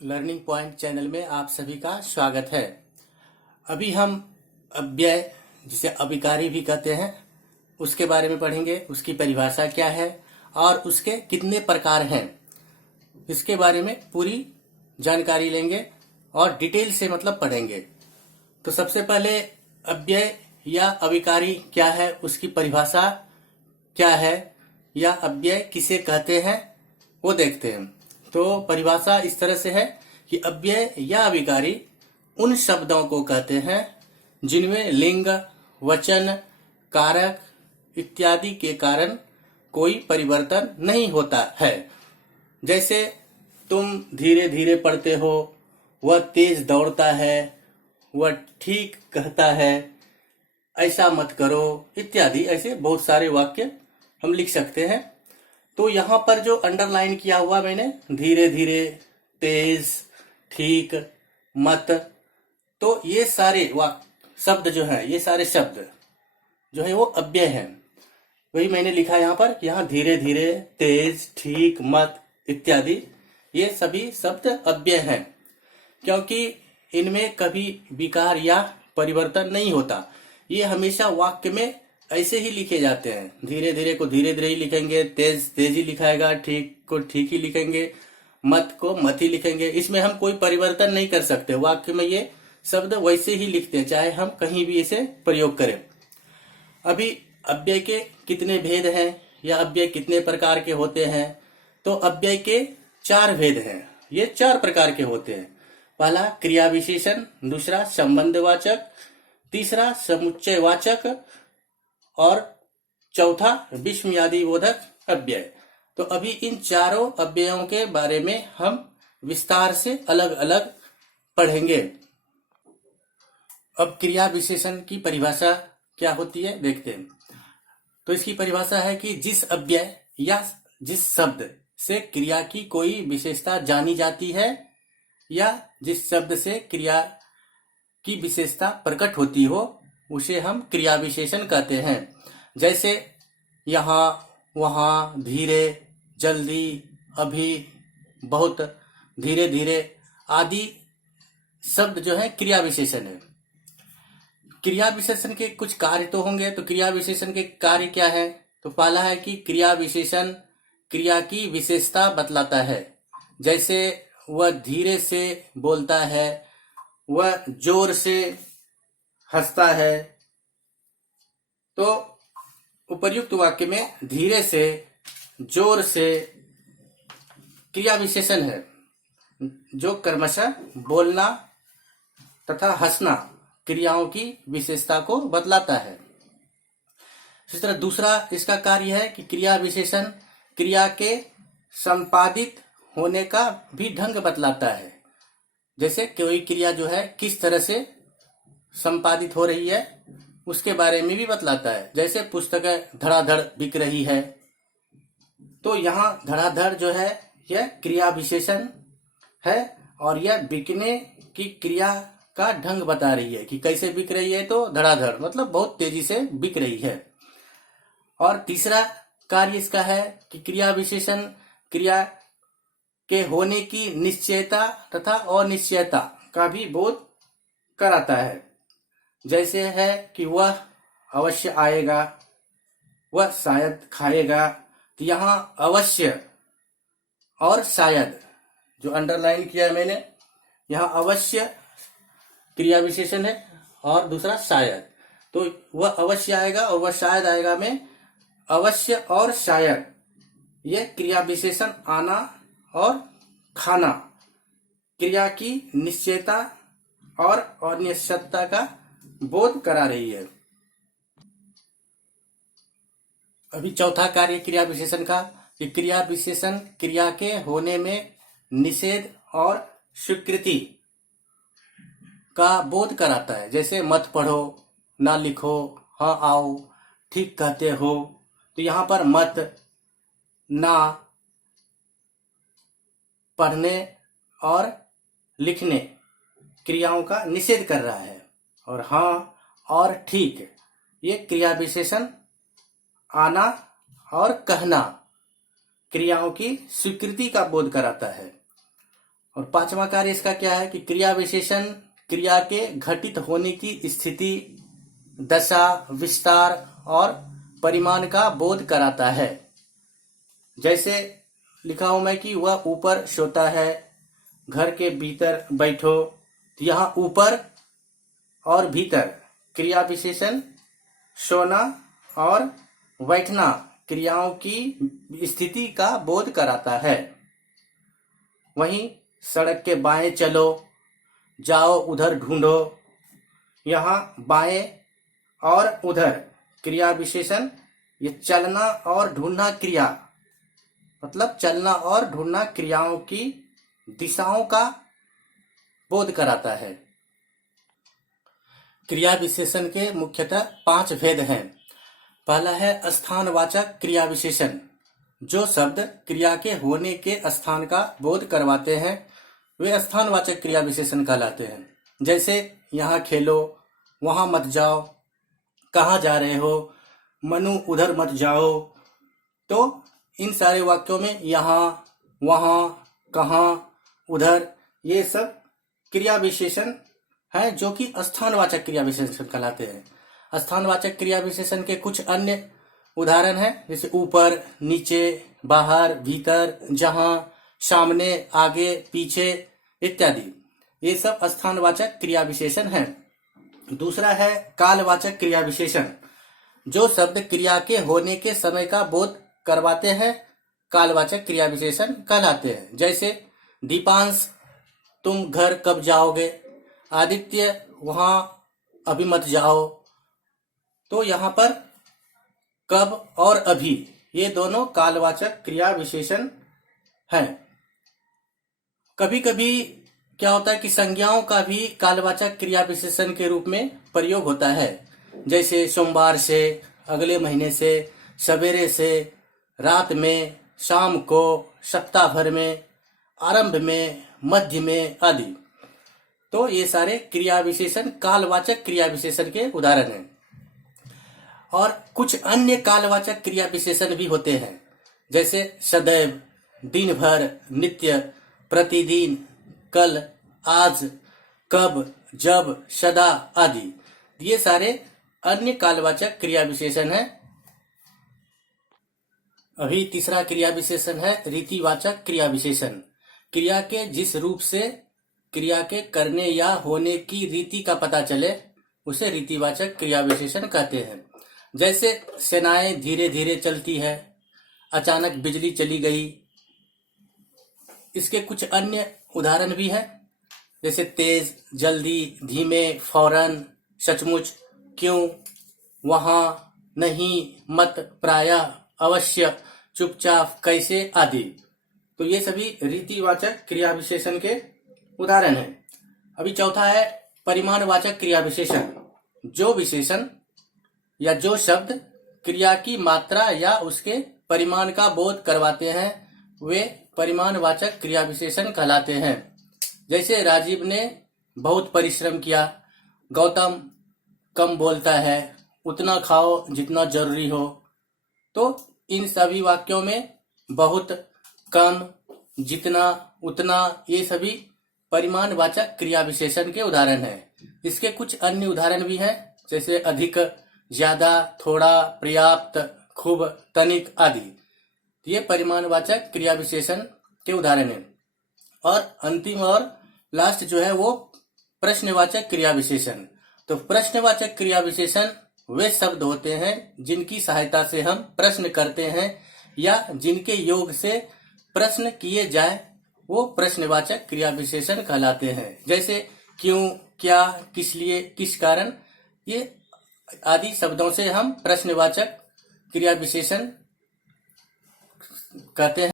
Learning point channel में आप सभी का स्वागत है। अभी हम अव्यय, जिसे अभिकारी भी कहते हैं, उसके बारे में पढ़ेंगे। उसकी परिभाषा क्या है और उसके कितने प्रकार हैं, इसके बारे में पूरी जानकारी लेंगे और डिटेल से पढ़ेंगे। तो सबसे पहले अव्यय या अभिकारी क्या है, उसकी परिभाषा क्या है या अव्यय किसे कहते हैं वो देखते हैं। तो परिभाषा इस तरह से है कि अव्यय या अभिकारी उन शब्दों को कहते हैं जिनमें लिंग, वचन, कारक इत्यादि के कारण कोई परिवर्तन नहीं होता है। जैसे तुम धीरे धीरे पढ़ते हो, वह तेज दौड़ता है, वह ठीक कहता है, ऐसा मत करो इत्यादि। ऐसे बहुत सारे वाक्य हम लिख सकते हैं। तो यहाँ पर जो अंडरलाइन किया हुआ मैंने, धीरे धीरे, तेज, ठीक, मत, तो ये सारे शब्द जो है, ये सारे शब्द जो है वो अव्यय हैं। वही मैंने लिखा यहाँ पर कि यहाँ धीरे धीरे, तेज, ठीक, मत इत्यादि ये सभी शब्द अव्यय हैं, क्योंकि इनमें कभी विकार या परिवर्तन नहीं होता। ये हमेशा वाक्य में ऐसे ही लिखे जाते हैं। धीरे धीरे को धीरे धीरे ही लिखेंगे, तेज तेज ही लिखाएगा, ठीक को ठीक ही लिखेंगे, मत को मत ही लिखेंगे। इसमें हम कोई परिवर्तन नहीं कर सकते। वाक्य में ये शब्द वैसे ही लिखते हैं, चाहे हम कहीं भी इसे प्रयोग करें। अभी अव्यय के कितने भेद हैं या अव्यय कितने प्रकार के होते हैं, तो अव्यय के 4 भेद हैं। ये 4 प्रकार के होते हैं। पहला क्रिया विशेषण, दूसरा संबंधवाचक, तीसरा समुच्चयवाचक और चौथा विस्मयादिबोधक अव्यय। तो अभी इन चारों अव्ययों के बारे में हम विस्तार से अलग अलग पढ़ेंगे। अब क्रिया विशेषण की परिभाषा क्या होती है देखते हैं। तो इसकी परिभाषा है कि जिस अव्यय या जिस शब्द से क्रिया की कोई विशेषता जानी जाती है या जिस शब्द से क्रिया की विशेषता प्रकट होती हो, उसे हम क्रिया विशेषण कहते हैं। जैसे यहाँ, वहाँ, धीरे, जल्दी, अभी, बहुत, धीरे धीरे आदि शब्द जो है क्रिया विशेषण है। क्रिया विशेषण के कुछ कार्य तो होंगे। तो क्रिया विशेषण के कार्य क्या है? तो पहला है कि क्रिया विशेषण क्रिया की विशेषता बतलाता है। जैसे वह धीरे से बोलता है, वह जोर से हंसता है। तो उपर्युक्त वाक्य में धीरे से, जोर से क्रिया विशेषण है जो क्रमशः बोलना तथा हंसना क्रियाओं की विशेषता को बतलाता है। इस तरह दूसरा इसका कार्य है कि क्रिया विशेषण क्रिया के संपादित होने का भी ढंग बतलाता है। जैसे कोई क्रिया जो है किस तरह से संपादित हो रही है उसके बारे में भी बतलाता है। जैसे पुस्तकें धड़ाधड़ बिक रही है, तो यहाँ धड़ाधड़ जो है यह क्रिया विशेषण है और यह बिकने की क्रिया का ढंग बता रही है कि कैसे बिक रही है। तो धड़ाधड़ मतलब बहुत तेजी से बिक रही है। और तीसरा कार्य इसका है कि क्रिया विशेषण क्रिया के होने की निश्चयता तथा अनिश्चयता का भी बोध कराता है। जैसे है कि वह अवश्य आएगा, वह शायद खाएगा। तो यहाँ अवश्य और शायद जो अंडरलाइन किया है मैंने, यहाँ अवश्य क्रिया विशेषण है और दूसरा शायद। तो वह अवश्य आएगा और वह शायद आएगा में अवश्य और शायद यह क्रिया विशेषण आना और खाना क्रिया की निश्चयता और अनिश्चितता का बोध करा रही है। अभी चौथा कार्य क्रिया विशेषण का कि क्रिया विशेषण क्रिया के होने में निषेध और स्वीकृति का बोध कराता है। जैसे मत पढ़ो, ना लिखो, हाँ आओ, ठीक कहते हो। तो यहाँ पर मत, ना, पढ़ने और लिखने क्रियाओं का निषेध कर रहा है। और हाँ और ठीक ये क्रिया विशेषण आना और कहना क्रियाओं की स्वीकृति का बोध कराता है। और पांचवा कार्य इसका क्या है कि क्रिया विशेषण क्रिया के घटित होने की स्थिति, दशा, विस्तार और परिमाण का बोध कराता है। जैसे लिखा हूं मैं कि वह ऊपर सोता है, घर के भीतर बैठो। तो यहाँ ऊपर और भीतर क्रिया विशेषण सोना और बैठना क्रियाओं की स्थिति का बोध कराता है। वहीं सड़क के बाएं चलो, जाओ उधर ढूंढो। यहाँ बाएं और उधर क्रिया विशेषण ये चलना और ढूंढना क्रिया, मतलब चलना और ढूंढना क्रियाओं की दिशाओं का बोध कराता है। क्रिया विशेषण के मुख्यतः 5 भेद हैं। पहला है स्थानवाचक क्रिया विशेषण। जो शब्द क्रिया के होने के स्थान का बोध करवाते हैं वे स्थानवाचक क्रिया विशेषण कहलाते हैं। जैसे यहाँ खेलो, वहां मत जाओ, कहाँ जा रहे हो, मनु उधर मत जाओ। तो इन सारे वाक्यों में यहाँ, वहां, कहाँ, उधर ये सब क्रिया विशेषण है जो कि स्थानवाचक क्रिया विशेषण कहलाते हैं। स्थानवाचक क्रिया विशेषण के कुछ अन्य उदाहरण हैं, जैसे ऊपर, नीचे, बाहर, भीतर, जहां, सामने, आगे, पीछे इत्यादि। ये सब स्थानवाचक क्रिया विशेषण हैं। दूसरा है कालवाचक क्रिया विशेषण। जो शब्द क्रिया के होने के समय का बोध करवाते हैं कालवाचक क्रिया विशेषण कहलाते हैं। जैसे दीपांश, तुम घर कब जाओगे। आदित्य, वहां अभी मत जाओ। तो यहाँ पर कब और अभी ये दोनों कालवाचक क्रिया विशेषण हैं। कभी कभी क्या होता है कि संज्ञाओं का भी कालवाचक क्रिया विशेषण के रूप में प्रयोग होता है। जैसे सोमवार से, अगले महीने से, सवेरे से, रात में, शाम को, सप्ताह भर में, आरंभ में, मध्य में आदि। तो ये सारे क्रिया विशेषण कालवाचक क्रिया विशेषण के उदाहरण हैं। और कुछ अन्य कालवाचक क्रिया विशेषण भी होते हैं, जैसे सदैव, दिन भर, नित्य, प्रतिदिन, कल, आज, कब, जब, सदा आदि। ये सारे अन्य कालवाचक क्रिया विशेषण हैं। अभी तीसरा क्रिया विशेषण है रीतिवाचक क्रिया विशेषण। क्रिया के जिस रूप से क्रिया के करने या होने की रीति का पता चले उसे रीतिवाचक क्रिया विशेषण कहते हैं। जैसे सेनाएं धीरे धीरे चलती है, अचानक बिजली चली गई। इसके कुछ अन्य उदाहरण भी हैं, जैसे तेज, जल्दी, धीमे, फौरन, सचमुच, क्यों, वहां, नहीं, मत, प्रायः, अवश्य, चुपचाप, कैसे आदि। तो ये सभी रीतिवाचक क्रिया विशेषण के उदाहरण हैं। अभी चौथा है परिमाणवाचक क्रिया विशेषण। जो विशेषण या जो शब्द क्रिया की मात्रा या उसके परिमाण का बोध करवाते हैं वे परिमाणवाचक क्रिया विशेषण कहलाते हैं। जैसे राजीव ने बहुत परिश्रम किया, गौतम कम बोलता है, उतना खाओ जितना जरूरी हो। तो इन सभी वाक्यों में बहुत, कम, जितना, उतना ये सभी परिमाणवाचक क्रिया विशेषण के उदाहरण हैं। इसके कुछ अन्य उदाहरण भी हैं, जैसे अधिक, ज्यादा, थोड़ा, पर्याप्त, खूब, तनिक आदि। ये परिमाणवाचक क्रिया विशेषण के उदाहरण हैं। और अंतिम और लास्ट जो है वो प्रश्नवाचक क्रिया विशेषण। तो प्रश्नवाचक क्रिया विशेषण वे शब्द होते हैं जिनकी सहायता से हम प्रश्न करते हैं या जिनके योग से प्रश्न किए जाए वो प्रश्नवाचक क्रिया विशेषण कहलाते हैं। जैसे क्यों, क्या, किस लिए, किस कारण, ये आदि शब्दों से हम प्रश्नवाचक क्रिया विशेषण कहते हैं।